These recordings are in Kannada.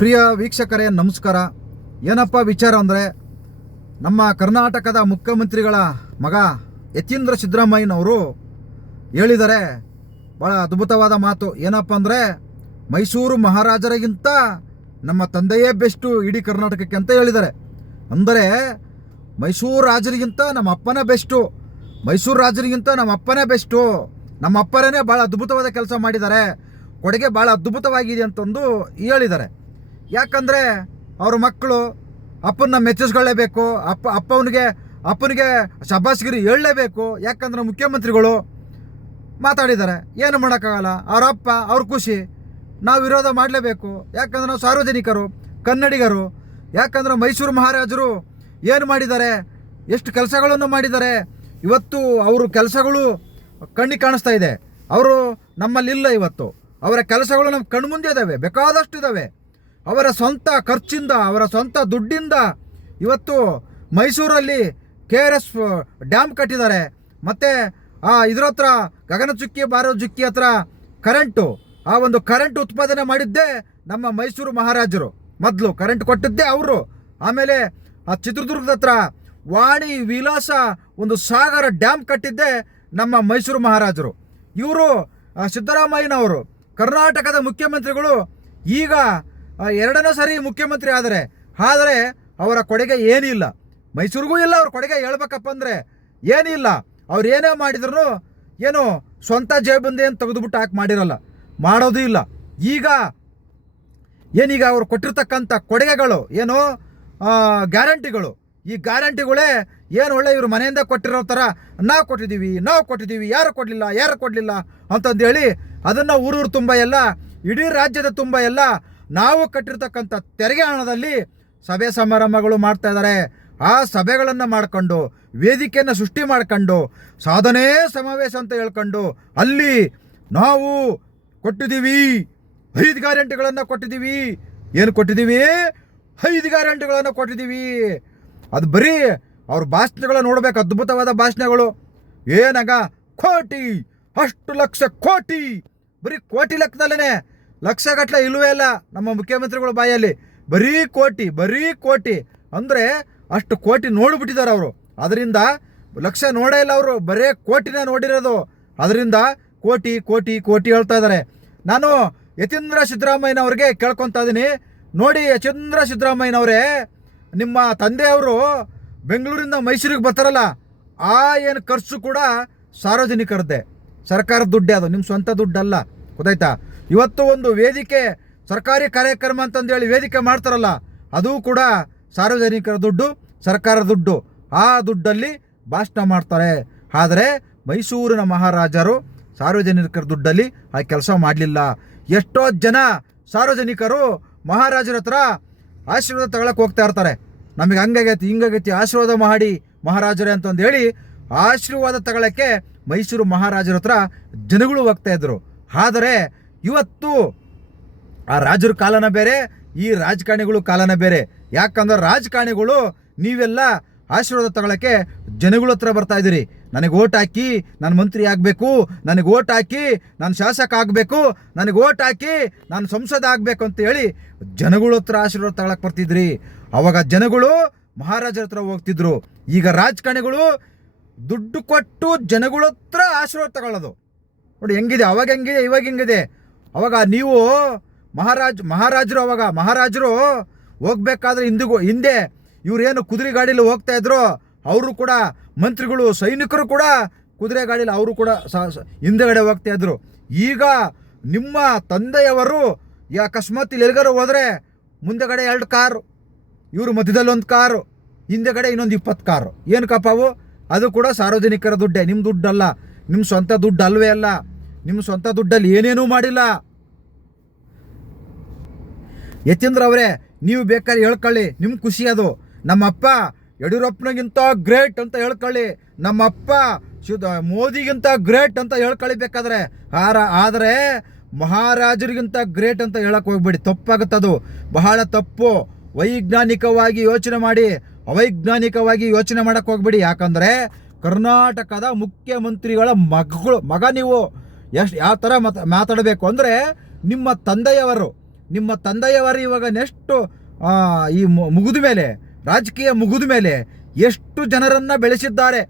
ಪ್ರಿಯ ವೀಕ್ಷಕರೇ, ನಮಸ್ಕಾರ. ಏನಪ್ಪ ವಿಚಾರ ಅಂದರೆ, ನಮ್ಮ ಕರ್ನಾಟಕದ ಮುಖ್ಯಮಂತ್ರಿಗಳ ಮಗ ಯತೀಂದ್ರ ಸಿದ್ದರಾಮಯ್ಯನವರು ಹೇಳಿದರೆ ಭಾಳ ಅದ್ಭುತವಾದ ಮಾತು. ಏನಪ್ಪ ಅಂದರೆ, ಮೈಸೂರು ಮಹಾರಾಜರಿಗಿಂತ ನಮ್ಮ ತಂದೆಯೇ ಬೆಸ್ಟು ಇಡೀ ಕರ್ನಾಟಕಕ್ಕೆ ಅಂತ ಹೇಳಿದ್ದಾರೆ ಅಂದರೆ, ಮೈಸೂರು ರಾಜರಿಗಿಂತ ನಮ್ಮ ಅಪ್ಪನೇ ಬೆಸ್ಟು. ಮೈಸೂರು ರಾಜರಿಗಿಂತ ನಮ್ಮ ಅಪ್ಪನೇ ಬೆಸ್ಟು. ನಮ್ಮ ಅಪ್ಪರೇ ಭಾಳ ಅದ್ಭುತವಾದ ಕೆಲಸ ಮಾಡಿದ್ದಾರೆ. ಕೊಡುಗೆ ಭಾಳ ಅದ್ಭುತವಾಗಿದೆ ಅಂತಂದು ಹೇಳಿದ್ದಾರೆ ಯಾಕಂದರೆ ಅವ್ರ ಮಕ್ಕಳು ಅಪ್ಪನ ಮೆಚ್ಚಿಸ್ಕೊಳ್ಳೇಬೇಕು ಅಪ್ಪ, ಅಪ್ಪವನಿಗೆ, ಅಪ್ಪನಿಗೆ ಶಬಾಸ್ಗಿರಿ ಹೇಳಲೇಬೇಕು ಯಾಕಂದ್ರೆ ಮುಖ್ಯಮಂತ್ರಿಗಳು ಮಾತಾಡಿದ್ದಾರೆ, ಏನು ಮಾಡೋಕ್ಕಾಗಲ್ಲ. ಅವ್ರ ಅಪ್ಪ, ಅವ್ರ ಖುಷಿ, ನಾವು ವಿರೋಧ ಮಾಡಲೇಬೇಕು. ಯಾಕಂದ್ರೆ ನಾವು ಸಾರ್ವಜನಿಕರು, ಕನ್ನಡಿಗರು. ಯಾಕಂದ್ರೆ ಮೈಸೂರು ಮಹಾರಾಜರು ಏನು ಮಾಡಿದ್ದಾರೆ, ಎಷ್ಟು ಕೆಲಸಗಳನ್ನು ಮಾಡಿದ್ದಾರೆ. ಇವತ್ತು ಅವರು ಕೆಲಸಗಳು ಕಣ್ಣಿಗೆ ಕಾಣಿಸ್ತಾ ಇದೆ. ಅವರು ನಮ್ಮಲ್ಲಿಲ್ಲ ಇವತ್ತು. ಅವರ ಕೆಲಸಗಳು ನಮ್ಮ ಕಣ್ಮುಂದೆ ಇದ್ದಾವೆ, ಬೇಕಾದಷ್ಟು ಇದ್ದಾವೆ. ಅವರ ಸ್ವಂತ ಖರ್ಚಿಂದ, ಅವರ ಸ್ವಂತ ದುಡ್ಡಿಂದ ಇವತ್ತು ಮೈಸೂರಲ್ಲಿ ಕೆ ಆರ್ ಎಸ್ ಡ್ಯಾಮ್ ಕಟ್ಟಿದ್ದಾರೆ. ಮತ್ತು ಆ ಇದ್ರ ಹತ್ರ ಗಗನಚುಕ್ಕಿ ಬಾರೋ ಚುಕ್ಕಿ ಹತ್ರ ಕರೆಂಟು. ಆ ಒಂದು ಕರೆಂಟ್ ಉತ್ಪಾದನೆ ಮಾಡಿದ್ದೇ ನಮ್ಮ ಮೈಸೂರು ಮಹಾರಾಜರು. ಮೊದಲು ಕರೆಂಟ್ ಕೊಟ್ಟಿದ್ದೇ ಅವರು. ಆಮೇಲೆ ಆ ಚಿತ್ರದುರ್ಗದ ಹತ್ರ ವಾಣಿ ವಿಲಾಸ ಒಂದು ಸಾಗರ ಡ್ಯಾಮ್ ಕಟ್ಟಿದ್ದೇ ನಮ್ಮ ಮೈಸೂರು ಮಹಾರಾಜರು. ಇವರು ಸಿದ್ದರಾಮಯ್ಯನವರು, ಕರ್ನಾಟಕದ ಮುಖ್ಯಮಂತ್ರಿಗಳು ಈಗ ಎರಡನೇ ಸರಿ ಮುಖ್ಯಮಂತ್ರಿ ಆದರೆ ಆದರೆ ಅವರ ಕೊಡುಗೆ ಏನಿಲ್ಲ. ಮೈಸೂರಿಗೂ ಇಲ್ಲ, ಅವ್ರ ಕೊಡುಗೆ ಹೇಳ್ಬೇಕಪ್ಪ ಅಂದರೆ ಏನಿಲ್ಲ. ಅವ್ರು ಏನೇ ಮಾಡಿದ್ರು ಏನು ಸ್ವಂತ ಜೇಬಂದಿ ಅಂತ ತೆಗೆದುಬಿಟ್ಟು ಹಾಕಿ ಮಾಡಿರಲ್ಲ. ಮಾಡೋದು ಇಲ್ಲ. ಈಗ ಏನೀಗ ಅವ್ರು ಕೊಟ್ಟಿರ್ತಕ್ಕಂಥ ಕೊಡುಗೆಗಳು, ಏನು ಗ್ಯಾರಂಟಿಗಳು, ಈ ಗ್ಯಾರಂಟಿಗಳೇ ಏನು ಒಳ್ಳೆ ಇವರು ಮನೆಯಿಂದ ಕೊಟ್ಟಿರೋ ಥರ ನಾವು ಕೊಟ್ಟಿದ್ದೀವಿ ನಾವು ಕೊಟ್ಟಿದ್ದೀವಿ, ಯಾರು ಕೊಡಲಿಲ್ಲ ಯಾರು ಕೊಡಲಿಲ್ಲ ಅಂತಂದೇಳಿ ಅದನ್ನು ಊರೂರು ತುಂಬ ಎಲ್ಲ, ಇಡೀ ರಾಜ್ಯದ ತುಂಬ ಎಲ್ಲ ನಾವು ಕಟ್ಟಿರ್ತಕ್ಕಂಥ ತೆರಿಗೆ ಹಣದಲ್ಲಿ ಸಭೆ ಸಮಾರಂಭಗಳು ಮಾಡ್ತಾ ಇದ್ದಾರೆ. ಆ ಸಭೆಗಳನ್ನು ಮಾಡ್ಕೊಂಡು, ವೇದಿಕೆಯನ್ನು ಸೃಷ್ಟಿ ಮಾಡ್ಕೊಂಡು, ಸಾಧನೆ ಸಮಾವೇಶ ಅಂತ ಹೇಳ್ಕೊಂಡು ಅಲ್ಲಿ ನಾವು ಕೊಟ್ಟಿದ್ದೀವಿ. ಐದು ಗ್ಯಾರಂಟಿಗಳನ್ನು ಕೊಟ್ಟಿದ್ದೀವಿ. ಏನು ಕೊಟ್ಟಿದ್ದೀವಿ? ಐದು ಗ್ಯಾರಂಟಿಗಳನ್ನು ಕೊಟ್ಟಿದ್ದೀವಿ. ಅದು ಬರೀ ಅವ್ರ ಭಾಷಣಗಳು ನೋಡ್ಬೇಕು. ಅದ್ಭುತವಾದ ಭಾಷಣಗಳು. ಏನಾಗ? ಕೋಟಿ, ಅಷ್ಟು ಲಕ್ಷ ಕೋಟಿ. ಬರೀ ಕೋಟಿ ಲೆಕ್ಕದಲ್ಲೇ ಲಕ್ಷಗಟ್ಟಲೆ ಇಲ್ಲವೇ ಇಲ್ಲ ನಮ್ಮ ಮುಖ್ಯಮಂತ್ರಿಗಳ ಬಾಯಲ್ಲಿ. ಬರೀ ಕೋಟಿ ಬರೀ ಕೋಟಿ. ಅಂದರೆ ಅಷ್ಟು ಕೋಟಿ ನೋಡಿಬಿಟ್ಟಿದ್ದಾರೆ ಅವರು. ಅದರಿಂದ ಲಕ್ಷ ನೋಡೇ ಇಲ್ಲ ಅವರು. ಬರೀ ಕೋಟಿನೇ ನೋಡಿರೋದು. ಅದರಿಂದ ಕೋಟಿ ಕೋಟಿ ಕೋಟಿ ಹೇಳ್ತಾ ಇದ್ದಾರೆ. ನಾನು ಯತೀಂದ್ರ ಸಿದ್ದರಾಮಯ್ಯನವ್ರಿಗೆ ಕೇಳ್ಕೊತಾ ಇದ್ದೀನಿ. ನೋಡಿ ಯತೀಂದ್ರ ಸಿದ್ದರಾಮಯ್ಯನವರೇ ನಿಮ್ಮ ತಂದೆಯವರು ಬೆಂಗಳೂರಿಂದ ಮೈಸೂರಿಗೆ ಬರ್ತಾರಲ್ಲ, ಆ ಏನು ಖರ್ಚು ಕೂಡ ಸಾರ್ವಜನಿಕರದ್ದೇ. ಸರ್ಕಾರದ ದುಡ್ಡೇ ಅದು. ನಿಮ್ಮ ಸ್ವಂತ ದುಡ್ಡಲ್ಲ. ಗೊತ್ತಾಯ್ತಾ? ಇವತ್ತು ಒಂದು ವೇದಿಕೆ, ಸರ್ಕಾರಿ ಕಾರ್ಯಕ್ರಮ ಅಂತಂದೇಳಿ ವೇದಿಕೆ ಮಾಡ್ತಾರಲ್ಲ, ಅದು ಕೂಡ ಸಾರ್ವಜನಿಕರ ದುಡ್ಡು, ಸರ್ಕಾರದ ದುಡ್ಡು. ಆ ದುಡ್ಡಲ್ಲಿ ಭಾಷಣ ಮಾಡ್ತಾರೆ. ಆದರೆ ಮೈಸೂರಿನ ಮಹಾರಾಜರು ಸಾರ್ವಜನಿಕರ ದುಡ್ಡಲ್ಲಿ ಆ ಕೆಲಸ ಮಾಡಲಿಲ್ಲ. ಎಷ್ಟೋ ಜನ ಸಾರ್ವಜನಿಕರು ಮಹಾರಾಜರ ಹತ್ರ ಆಶೀರ್ವಾದ ತಗೊಳಕ್ಕೆ ಹೋಗ್ತಾ ಇರ್ತಾರೆ. ನಮಗೆ ಹಂಗಾಗೈತಿ, ಹಿಂಗಾಗೈತಿ, ಆಶೀರ್ವಾದ ಮಾಡಿ ಮಹಾರಾಜರೇ ಅಂತಂದು ಹೇಳಿ ಆಶೀರ್ವಾದ ತಗೊಳಕ್ಕೆ ಮೈಸೂರು ಮಹಾರಾಜರ ಹತ್ರ ಜನಗಳು ಇದ್ದರು ಆದರೆ ಇವತ್ತು ಆ ರಾಜರ ಕಾಲನ ಬೇರೆ, ಈ ರಾಜಕಾರಣಿಗಳು ಕಾಲನ ಬೇರೆ. ಯಾಕಂದ್ರೆ ರಾಜಕಾರಣಿಗಳು ನೀವೆಲ್ಲ ಆಶೀರ್ವಾದ ತಗೊಳಕ್ಕೆ ಜನಗಳ ಹತ್ರ ಬರ್ತಾ ಇದ್ದೀರಿ. ನನಗೆ ಓಟ್ ಹಾಕಿ ನಾನು ಮಂತ್ರಿ ಆಗಬೇಕು, ನನಗೆ ಓಟ್ ಹಾಕಿ ನಾನು ಶಾಸಕ ಆಗಬೇಕು, ನನಗೆ ಓಟ್ ಹಾಕಿ ನಾನು ಸಂಸದ ಆಗಬೇಕು ಅಂತ ಹೇಳಿ ಜನಗಳ ಹತ್ರ ಆಶೀರ್ವಾದ ತಗೊಳಕ್ಕೆ ಬರ್ತಿದ್ರಿ. ಅವಾಗ ಜನಗಳು ಮಹಾರಾಜರ ಹತ್ರ ಹೋಗ್ತಿದ್ರು. ಈಗ ರಾಜಕಾರಣಿಗಳು ದುಡ್ಡು ಕೊಟ್ಟು ಜನಗಳ ಹತ್ರ ಆಶೀರ್ವಾದ ತಗೊಳ್ಳೋದು. ನೋಡಿ, ಹೆಂಗಿದೆ? ಅವಾಗ ಹೆಂಗಿದೆ? ಇವಾಗ ಹೆಂಗಿದೆ? ಅವಾಗ ನೀವು ಮಹಾರಾಜ್, ಮಹಾರಾಜರು ಅವಾಗ, ಮಹಾರಾಜರು ಹೋಗ್ಬೇಕಾದ್ರೆ ಹಿಂದಿಗೂ, ಹಿಂದೆ ಇವ್ರೇನು ಕುದುರೆ ಗಾಡೀಲಿ ಹೋಗ್ತಾ ಇದ್ರು, ಅವರು ಕೂಡ ಮಂತ್ರಿಗಳು, ಸೈನಿಕರು ಕೂಡ ಕುದುರೆ ಗಾಡೀಲಿ ಅವರು ಕೂಡ ಹಿಂದೆಗಡೆ ಹೋಗ್ತಾ ಇದ್ರು. ಈಗ ನಿಮ್ಮ ತಂದೆಯವರು ಈ ಅಕಸ್ಮಾತ್ ಇಲ್ಲಿ ಎಲ್ಗಾರು ಹೋದರೆ ಮುಂದೆಗಡೆ ಎರಡು ಕಾರು, ಇವರು ಮಧ್ಯದಲ್ಲಿ ಒಂದು ಕಾರು, ಹಿಂದೆಗಡೆ ಇನ್ನೊಂದು ಇಪ್ಪತ್ತು ಕಾರು. ಏನು ಅವು ಅದು ಕೂಡ ಸಾರ್ವಜನಿಕರ ದುಡ್ಡೇ ನಿಮ್ಮ ದುಡ್ಡಲ್ಲ ನಿಮ್ಮ ಸ್ವಂತ ದುಡ್ಡು ಅಲ್ವೇ ಅಲ್ಲ. ನಿಮ್ಮ ಸ್ವಂತ ದುಡ್ಡಲ್ಲಿ ಏನೇನೂ ಮಾಡಿಲ್ಲ. ಯತೀಂದ್ರ ಅವರೇ, ನೀವು ಬೇಕಾದ್ರೆ ಹೇಳ್ಕೊಳ್ಳಿ ನಿಮ್ಮ ಖುಷಿ ಅದು. ನಮ್ಮಪ್ಪ ಯಡಿಯೂರಪ್ಪನಿಗಿಂತ ಗ್ರೇಟ್ ಅಂತ ಹೇಳ್ಕೊಳ್ಳಿ. ನಮ್ಮಪ್ಪ ಶುದ್ಧ ಮೋದಿಗಿಂತ ಗ್ರೇಟ್ ಅಂತ ಹೇಳ್ಕೊಳ್ಳಿ ಬೇಕಾದ್ರೆ. ಆರ, ಆದರೆ ಮಹಾರಾಜರಿಗಿಂತ ಗ್ರೇಟ್ ಅಂತ ಹೇಳಕ್ ಹೋಗ್ಬೇಡಿ. ತಪ್ಪಾಗುತ್ತದು. ಬಹಳ ತಪ್ಪು. ವೈಜ್ಞಾನಿಕವಾಗಿ ಯೋಚನೆ ಮಾಡಿ. ಅವೈಜ್ಞಾನಿಕವಾಗಿ ಯೋಚನೆ ಮಾಡಕ್ ಹೋಗ್ಬೇಡಿ. ಯಾಕಂದ್ರೆ ಕರ್ನಾಟಕದ ಮುಖ್ಯಮಂತ್ರಿಗಳ ಮಗಳು, ಮಗ ನೀವು. ಎಷ್ಟು ಯಾವ ಥರ ಮಾತ ಮಾತಾಡಬೇಕು ಅಂದರೆ ನಿಮ್ಮ ತಂದೆಯವರು ನಿಮ್ಮ ತಂದೆಯವರು ಇವಾಗ ನೆಷ್ಟು ಈ ಮುಗಿದ ಮೇಲೆ, ರಾಜಕೀಯ ಮುಗಿದ ಮೇಲೆ ಎಷ್ಟು ಜನರನ್ನು ಬೆಳೆಸಿದ್ದಾರೆ.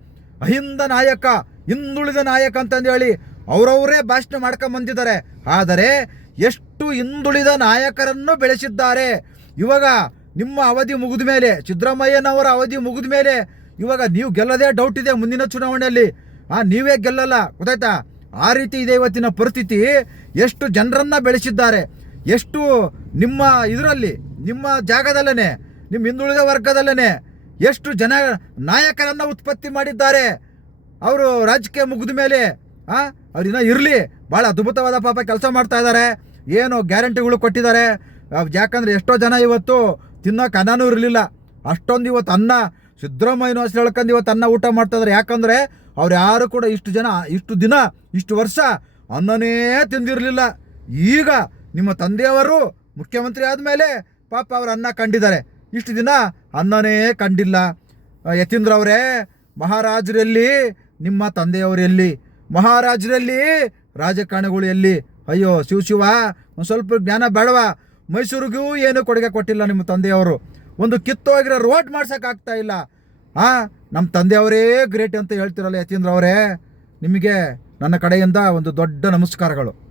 ಅಹಿಂದ ನಾಯಕ, ಹಿಂದುಳಿದ ನಾಯಕ ಅಂತಂದು ಹೇಳಿ ಅವರವರೇ ಭಾಷಣ ಮಾಡ್ಕೊಂಬಂದಿದ್ದಾರೆ ಆದರೆ ಎಷ್ಟು ಹಿಂದುಳಿದ ನಾಯಕರನ್ನು ಬೆಳೆಸಿದ್ದಾರೆ. ಇವಾಗ ನಿಮ್ಮ ಅವಧಿ ಮುಗಿದ ಮೇಲೆ, ಸಿದ್ದರಾಮಯ್ಯನವರ ಅವಧಿ ಮುಗಿದ ಮೇಲೆ ಇವಾಗ ನೀವು ಗೆಲ್ಲದೇ ಡೌಟ್ ಇದೆ ಮುಂದಿನ ಚುನಾವಣೆಯಲ್ಲಿ. ಆ, ನೀವೇ ಗೆಲ್ಲಲ್ಲ, ಗೊತ್ತಾಯ್ತಾ? ಆ ರೀತಿ ಇದೆ ಇವತ್ತಿನ ಪರಿಸ್ಥಿತಿ. ಎಷ್ಟು ಜನರನ್ನ ಬೆಳೆಸಿದ್ದಾರೆ. ಎಷ್ಟು ನಿಮ್ಮ ಇದರಲ್ಲಿ, ನಿಮ್ಮ ಜಾಗದಲ್ಲೇ ನಿಮ್ಮ ಹಿಂದುಳಿದ ವರ್ಗದಲ್ಲೇ ಎಷ್ಟು ಜನ ನಾಯಕರನ್ನ ಉತ್ಪತ್ತಿ ಮಾಡಿದ್ದಾರೆ. ಅವರು ರಾಜಕೀಯ ಮುಗಿದ ಮೇಲೆ, ಆ ಇನ್ನೂ ಇರಲಿ. ಭಾಳ ಅದ್ಭುತವಾದ ಪಾಪ ಕೆಲಸ ಮಾಡ್ತಾ ಇದ್ದಾರೆ. ಏನು ಗ್ಯಾರಂಟಿಗಳು ಕೊಟ್ಟಿದ್ದಾರೆ. ಯಾಕಂದ್ರೆ ಎಷ್ಟೋ ಜನ ಇವತ್ತು ತಿನ್ನೋಕೆ ಅನ್ನನೂ ಇರಲಿಲ್ಲ. ಅಷ್ಟೊಂದು ಇವತ್ತು ಅನ್ನ ಸಿದ್ದರಾಮಯ್ಯನ ಅಷ್ಟು ಹೇಳ್ಕೊಂಡು ಇವತ್ತು ಅನ್ನ ಊಟ ಮಾಡ್ತಾ ಯಾಕಂದರೆ ಅವ್ರು ಯಾರು ಕೂಡ ಇಷ್ಟು ಜನ, ಇಷ್ಟು ದಿನ, ಇಷ್ಟು ವರ್ಷ ಅನ್ನನೇ ತಿಂದಿರಲಿಲ್ಲ. ಈಗ ನಿಮ್ಮ ತಂದೆಯವರು ಮುಖ್ಯಮಂತ್ರಿ ಆದಮೇಲೆ ಪಾಪ ಅವರು ಅನ್ನ ಕಂಡಿದ್ದಾರೆ. ಇಷ್ಟು ದಿನ ಅನ್ನನೇ ಕಂಡಿಲ್ಲ. ಯತೀಂದ್ರವರೇ ಮಹಾರಾಜರಲ್ಲಿ ನಿಮ್ಮ ತಂದೆಯವರು ಎಲ್ಲಿ? ಮಹಾರಾಜರಲ್ಲಿ ರಾಜಕಾರಣಿಗಳು ಎಲ್ಲಿ? ಅಯ್ಯೋ, ಶಿವ ಶಿವ, ಒಂದು ಸ್ವಲ್ಪ ಜ್ಞಾನ ಬೇಡವಾ? ಮೈಸೂರಿಗೂ ಏನು ಕೊಡುಗೆ ಕೊಟ್ಟಿಲ್ಲ ನಿಮ್ಮ ತಂದೆಯವರು? ಒಂದು ಕಿತ್ತೋಗಿರೋ ರೋಡ್ ಮಾಡ್ಸೋಕ್ಕಾಗ್ತಾ ಇಲ್ಲ. ಆ ನಮ್ಮ ತಂದೆಯವರೇ ಗ್ರೇಟ್ ಅಂತ ಹೇಳ್ತಿರಲ್ಲ ಯತೀಂದ್ರ ಅವರೇ, ನಿಮಗೆ ನನ್ನ ಕಡೆಯಿಂದ ಒಂದು ದೊಡ್ಡ ನಮಸ್ಕಾರಗಳು.